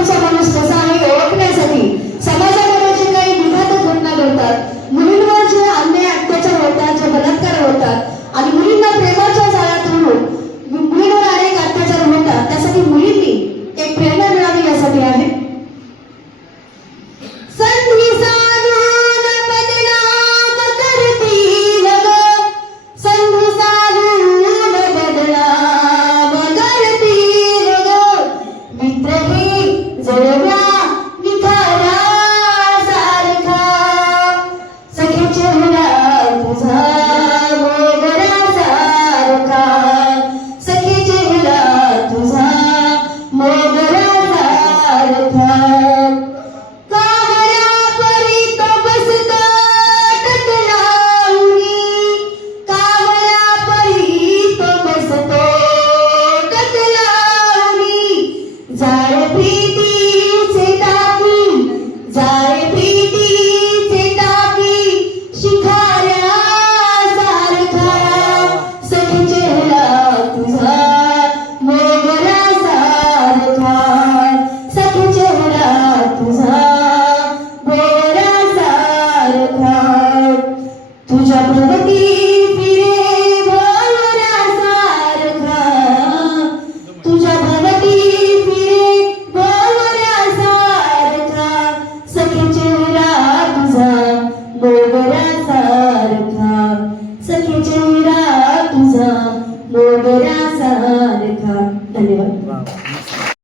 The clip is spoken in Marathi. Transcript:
तुमचा माणूस कसा आहे ओळखण्यासाठी समाजामध्ये जे काही विघातक घटना घडतात, मुलींवर जे अन्याय अत्याचार होतात, जे बलात्कार होतात आणि मुलींना प्रेमाच्या जाळ्यात आणून मुलींवर अनेक अत्याचार होतात, त्यासाठी मुलींनी एक प्रेरणा मिळावी यासाठी आहे. संधी साधून बदनाम करतील ग, संधी साधून बदनाम करतील ग, मित्र हे जळव्या निखारा सारखा, सखे चेहरा तुझा मोगरा सारखा, सखे चेहरा तुझा मोगरा सारखा.